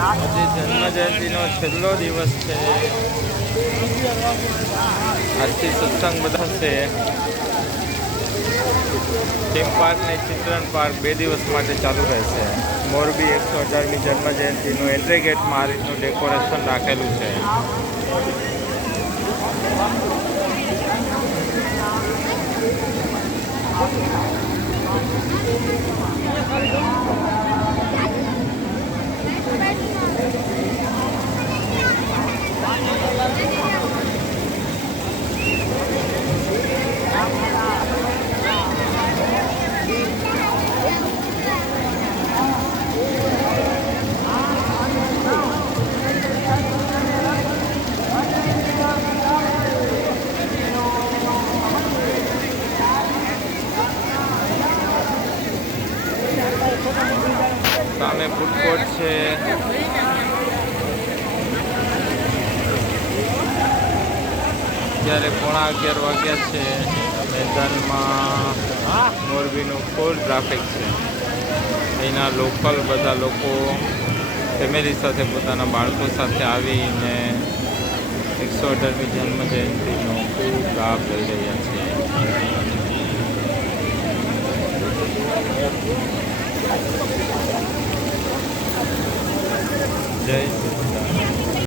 આજે જન્મ જયંતિનો છેલ્લો દિવસ છે. આજથી સત્સંગ બધા છે. થીમ પાર્ક ને ચિલ્ડ્રન પાર્ક 2 દિવસ માટે ચાલુ રહેશે. મોરબી 118મી જન્મ જયંતિનું એન્ટ્રી ગેટમાં આ રીતનું ડેકોરેશન રાખેલું છે. સામે ફૂડ કોર્ટ છે. અત્યારે 11:15 વાગ્યા છે. મેદાનમાં મોરબીનું ફૂલ ટ્રાફિક છે. અહીંના લોકલ બધા લોકો ફેમિલી સાથે પોતાના બાળકો સાથે આવીને 118મી જન્મ જયંતિનો ખૂબ લાભ લઈ રહ્યા છે. જય શ્રી કૃષ્ણ.